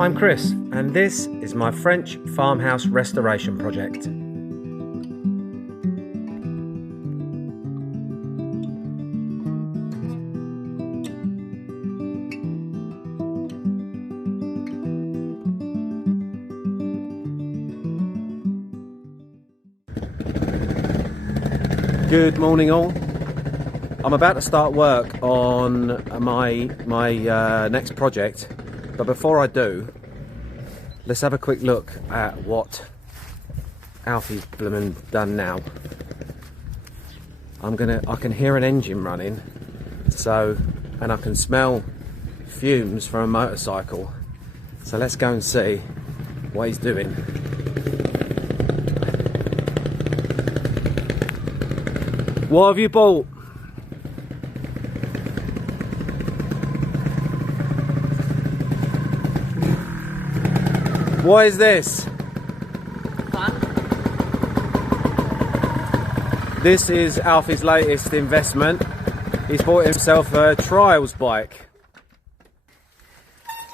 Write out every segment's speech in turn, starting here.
I'm Chris, and this is my French farmhouse restoration project. Good morning all. I'm about to start work on my next project, but before I do, let's have a quick look at what Alfie's bloomin' done now. I can hear an engine running, and I can smell fumes from a motorcycle. So let's go and see what he's doing. What have you bought? What is this? This is Alfie's latest investment. He's bought himself a trials bike.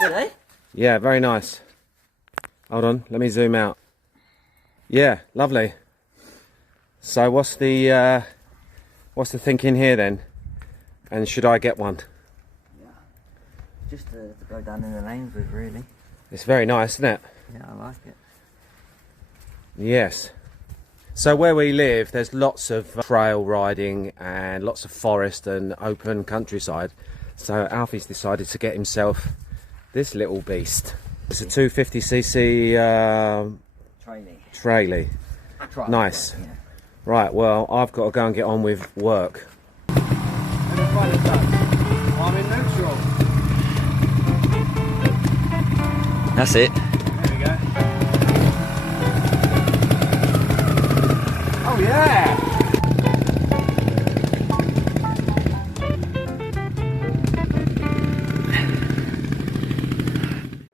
Really? Yeah, very nice. Hold on, let me zoom out. Yeah, lovely. So what's the thinking here then? And should I get one? Yeah. Just to go down in the lanes with, really. It's very nice, isn't it? Yeah, I like it. Yes. So where we live, there's lots of trail riding and lots of forest and open countryside. So Alfie's decided to get himself this little beast. It's a 250cc trailer. Nice. Yeah. Right, well, I've got to go and get on with work. I'm in neutral. That's it. There we go. Oh yeah!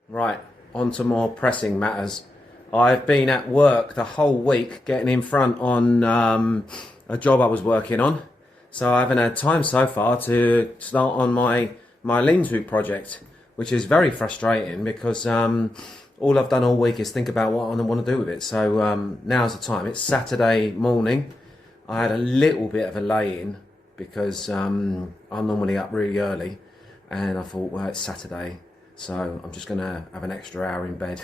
Right, on to more pressing matters. I've been at work the whole week getting in front on a job I was working on. So I haven't had time so far to start on my lean-to project, which is very frustrating because all I've done all week is think about what I want to do with it. So now's the time. It's Saturday morning. I had a little bit of a lay-in because I'm normally up really early, and I thought, well, it's Saturday, so I'm just going to have an extra hour in bed.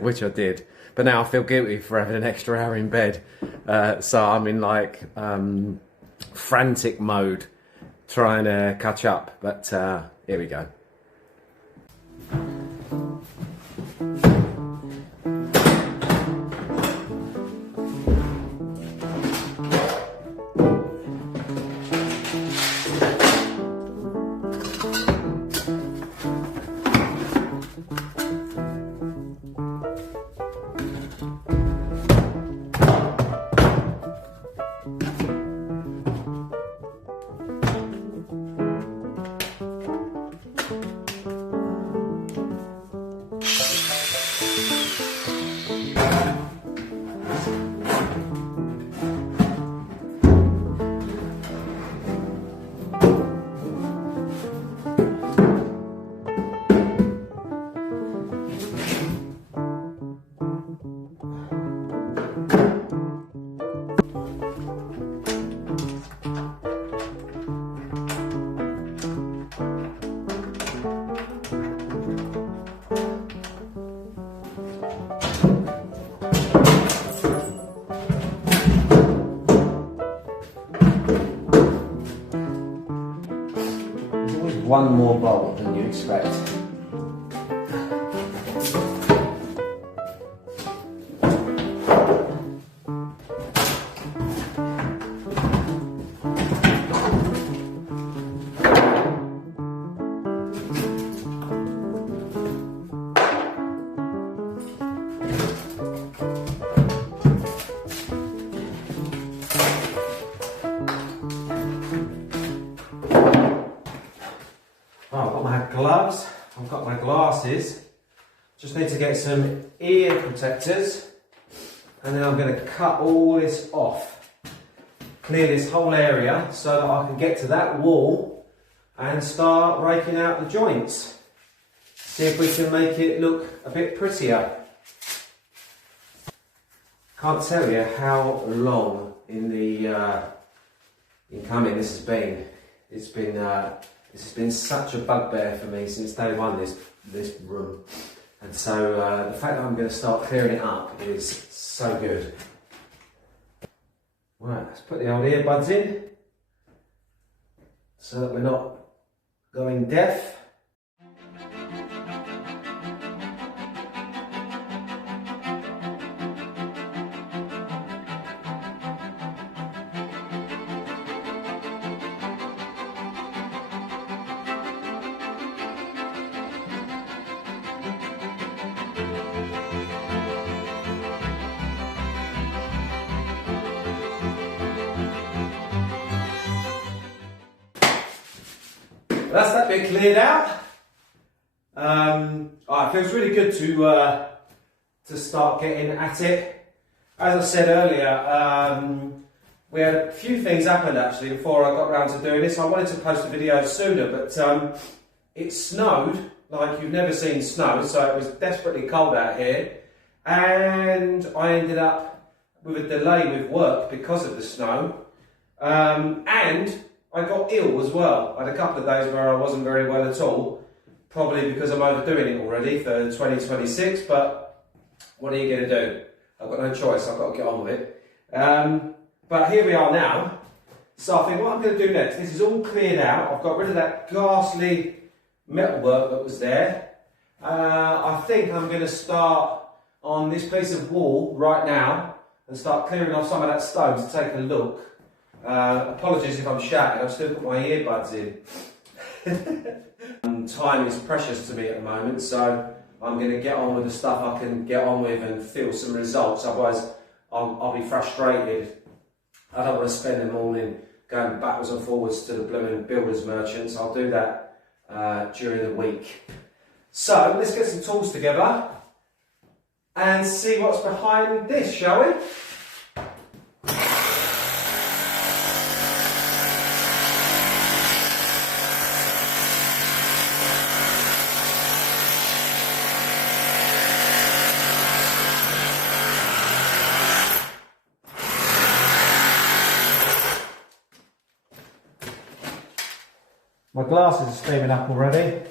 Which I did, but now I feel guilty for having an extra hour in bed, so I'm in like frantic mode trying to catch up, but here we go. One more bolt than you expect. Gloves, I've got my glasses, just need to get some ear protectors, and then I'm going to cut all this off, clear this whole area so that I can get to that wall and start raking out the joints. See if we can make it look a bit prettier. Can't tell you how long in coming this has been. This has been such a bugbear for me since day one, this room. And so the fact that I'm going to start clearing it up is so good. Right, let's put the old earbuds in so that we're not going deaf. That's that bit cleared out. It feels really good to start getting at it. As I said earlier, we had a few things happen actually before I got around to doing this. I wanted to post a video sooner, but it snowed like you've never seen snow, so it was desperately cold out here, and I ended up with a delay with work because of the snow, and I got ill as well. I had a couple of days where I wasn't very well at all, probably because I'm overdoing it already for 2026, but what are you going to do? I've got no choice, I've got to get on with it. But here we are now. So I think what I'm going to do next, this is all cleared out. I've got rid of that ghastly metalwork that was there. I think I'm going to start on this piece of wall right now and start clearing off some of that stone to take a look. Apologies if I'm shouting, I've still got my earbuds in. Time is precious to me at the moment, so I'm going to get on with the stuff I can get on with and feel some results, otherwise I'll be frustrated. I don't want to spend the morning going backwards and forwards to the blooming builders merchants. I'll do that during the week. So let's get some tools together and see what's behind this, shall we? My glasses are steaming up already.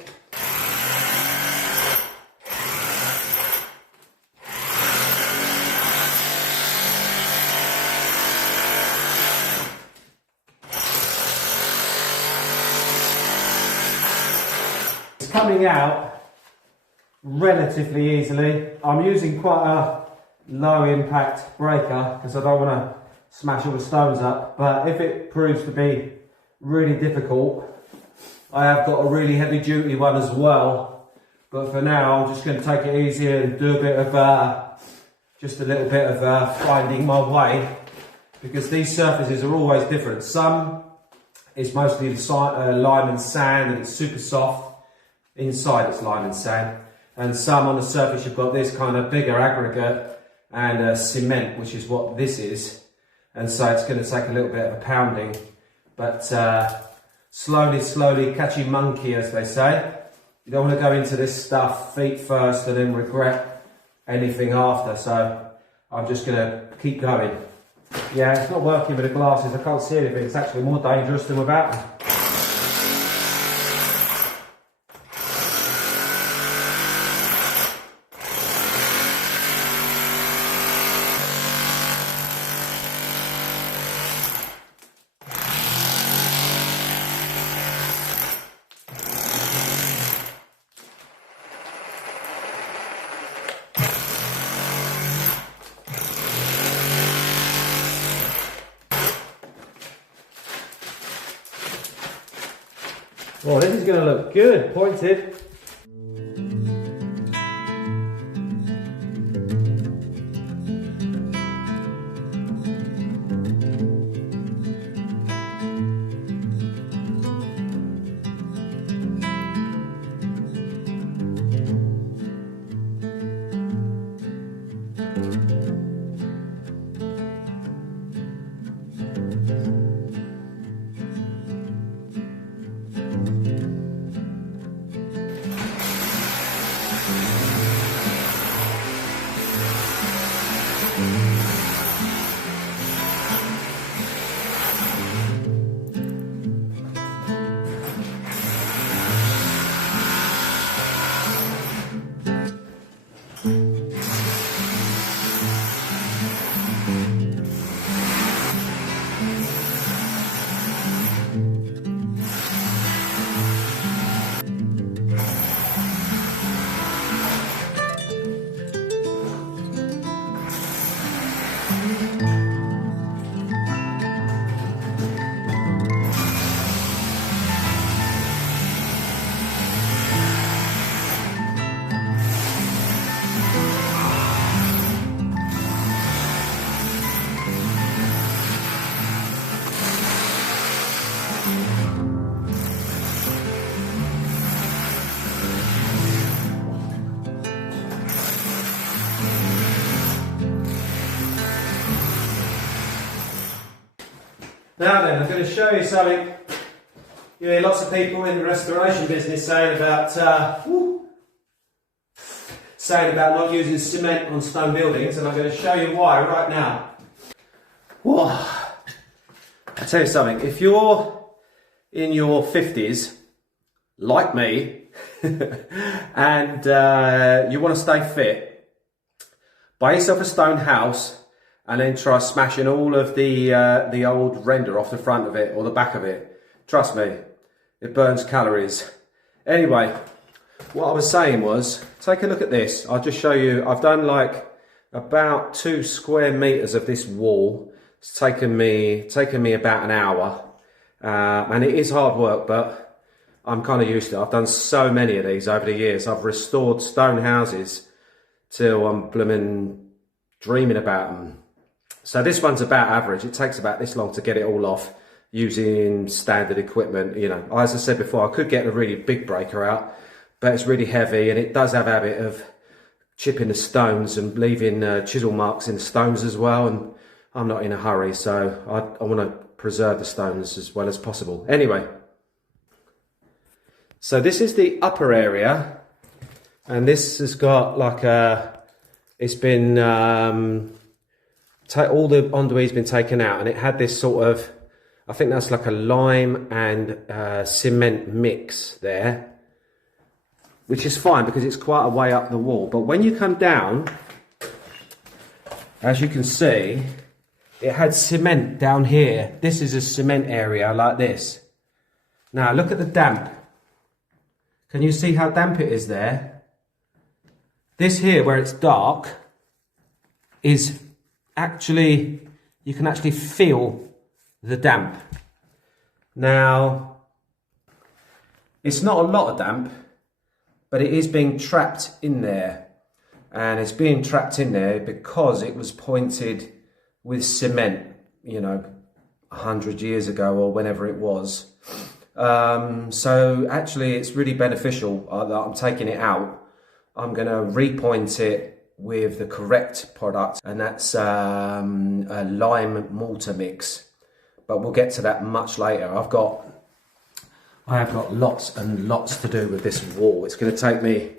It's coming out relatively easily. I'm using quite a low impact breaker because I don't want to smash all the stones up, but if it proves to be really difficult, I have got a really heavy duty one as well, but for now I'm just going to take it easy and do a bit of just a little bit of finding my way, because these surfaces are always different. Some is mostly lime and sand and it's super soft, inside it's lime and sand, and some on the surface you've got this kind of bigger aggregate and cement, which is what this is, and so it's going to take a little bit of a pounding, but slowly catchy monkey, as they say. You don't want to go into this stuff feet first and then regret anything after, so I'm just going to keep going. Yeah, it's not working with the glasses, I can't see anything, it's actually more dangerous than without them. Oh, this is going to look good, pointed. Now then, I'm going to show you something. You hear lots of people in the restoration business saying about not using cement on stone buildings, and I'm going to show you why right now. Whoa. I'll tell you something, if you're in your 50s, like me, and you want to stay fit, buy yourself a stone house and then try smashing all of the old render off the front of it or the back of it. Trust me, it burns calories. Anyway, what I was saying was, take a look at this. I'll just show you, I've done like about 2 square meters of this wall. It's taken me about an hour, and it is hard work, but I'm kind of used to it. I've done so many of these over the years. I've restored stone houses till I'm blooming dreaming about them. So this one's about average. It takes about this long to get it all off using standard equipment. You know, as I said before, I could get a really big breaker out, but it's really heavy and it does have a habit of chipping the stones and leaving chisel marks in the stones as well. And I'm not in a hurry, so I want to preserve the stones as well as possible. Anyway, so this is the upper area, and this has got like it's been, all the enduit's been taken out, and it had this sort of, I think that's like a lime and cement mix there, which is fine because it's quite a way up the wall. But when you come down, as you can see, it had cement down here. This is a cement area like this. Now look at the damp. Can you see how damp it is there? This here where it's dark is actually, you can actually feel the damp. Now, it's not a lot of damp, but it is being trapped in there. And it's being trapped in there because it was pointed with cement, you know, 100 years ago or whenever it was. So actually it's really beneficial that I'm taking it out. I'm going to repoint it with the correct product, and that's a lime mortar mix. But we'll get to that much later. I have got lots and lots to do with this wall. It's going to take me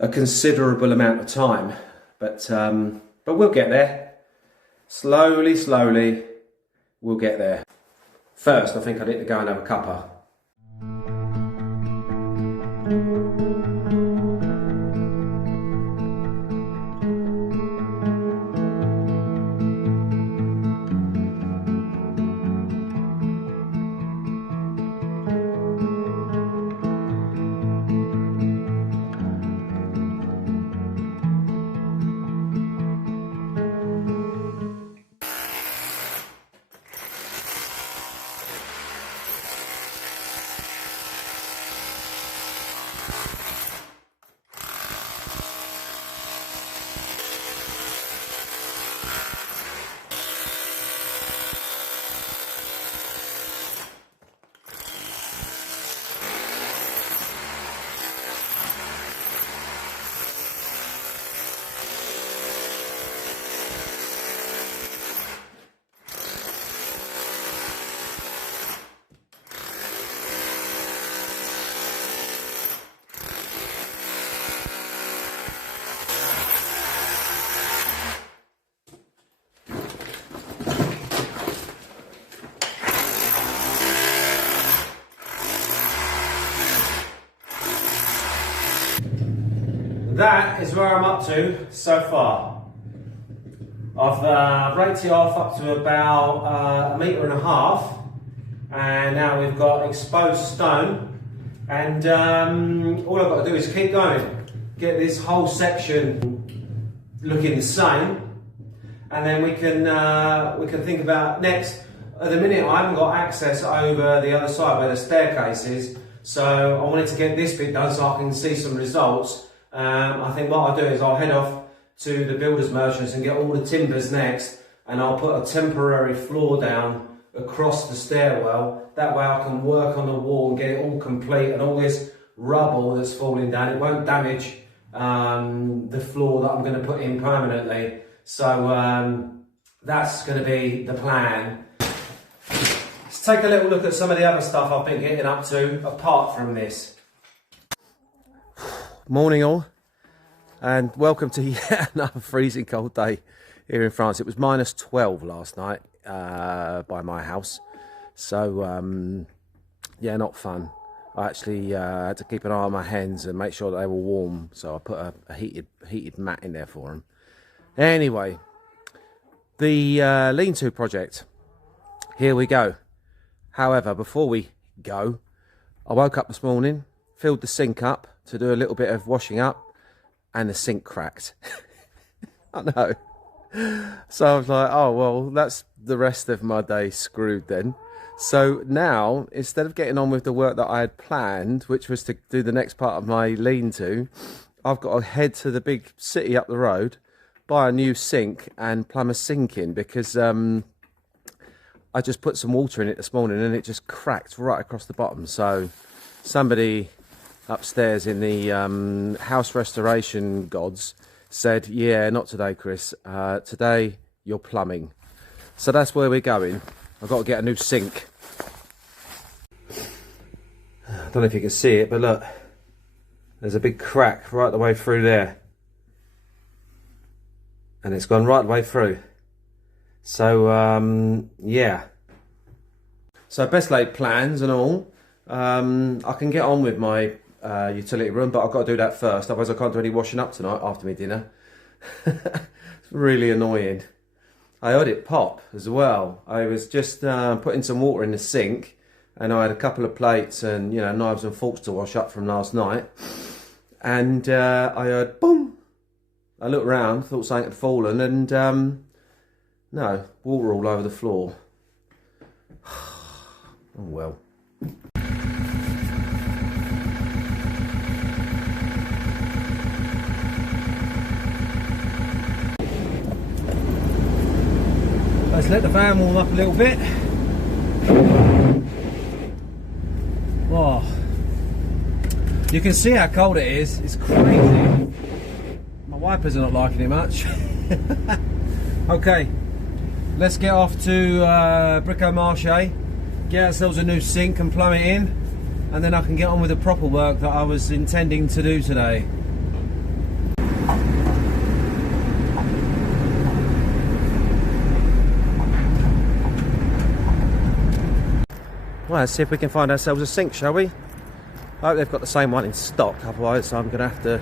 a considerable amount of time, but we'll get there. Slowly, slowly, we'll get there. First, I think I need to go and have a cuppa. That is where I'm up to so far. I've raked it off up to about 1.5 meters, and now we've got exposed stone, and all I've got to do is keep going, get this whole section looking the same, and then we can think about next. At the minute I haven't got access over the other side where the staircase is, so I wanted to get this bit done so I can see some results. I think what I'll do is I'll head off to the builders merchants and get all the timbers next, and I'll put a temporary floor down across the stairwell. That way I can work on the wall and get it all complete, and all this rubble that's falling down, it won't damage the floor that I'm going to put in permanently. So that's going to be the plan. take a little look at some of the other stuff I've been getting up to apart from this. Morning all, and welcome to yet another freezing cold day here in France. It was minus 12 last night by my house, so yeah, not fun. I actually had to keep an eye on my hens and make sure that they were warm, so I put a heated mat in there for them. Anyway, the lean-to project, here we go. However, before we go, I woke up this morning, filled the sink up to do a little bit of washing up, and the sink cracked. I know. So I was like, oh, well, that's the rest of my day screwed then. So now, instead of getting on with the work that I had planned, which was to do the next part of my lean-to, I've got to head to the big city up the road, buy a new sink and plumb a sink in, because I just put some water in it this morning and it just cracked right across the bottom. So somebody upstairs in the house restoration gods said, yeah, not today, Chris. Today you're plumbing. So that's where we're going. I've got to get a new sink. I don't know if you can see it, but look, there's a big crack right the way through there. And it's gone right the way through. So, yeah. So best laid plans and all. I can get on with my utility room, but I've got to do that first. Otherwise I can't do any washing up tonight after my dinner. It's really annoying. I heard it pop as well. I was just putting some water in the sink, and I had a couple of plates and, you know, knives and forks to wash up from last night. And I heard boom. I looked round, thought something had fallen, and no, water all over the floor. Oh well. Let's let the van warm up a little bit. Oh, you can see how cold it is. It's crazy. My wipers are not liking it much. Okay, let's get off to Brico Marché, get ourselves a new sink and plumb it in, and then I can get on with the proper work that I was intending to do today. Well, let's see if we can find ourselves a sink, shall we? I hope they've got the same one in stock, otherwise I'm going to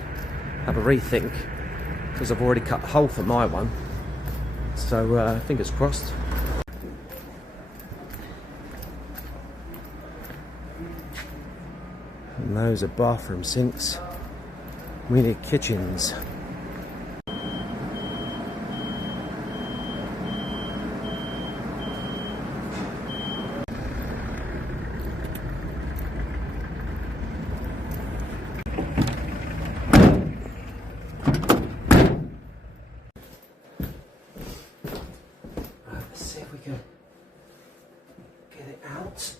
have a rethink, because I've already cut a hole for my one. So, fingers crossed. And those are bathroom sinks. We need kitchens. Let's see if we can get it out.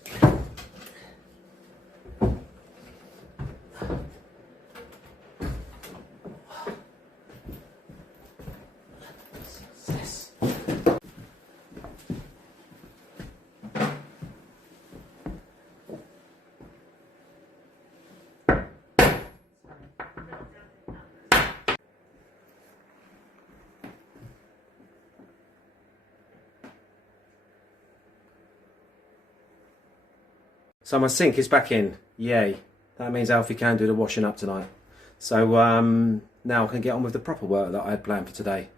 So my sink is back in, yay. That means Alfie can do the washing up tonight. So now I can get on with the proper work that I had planned for today.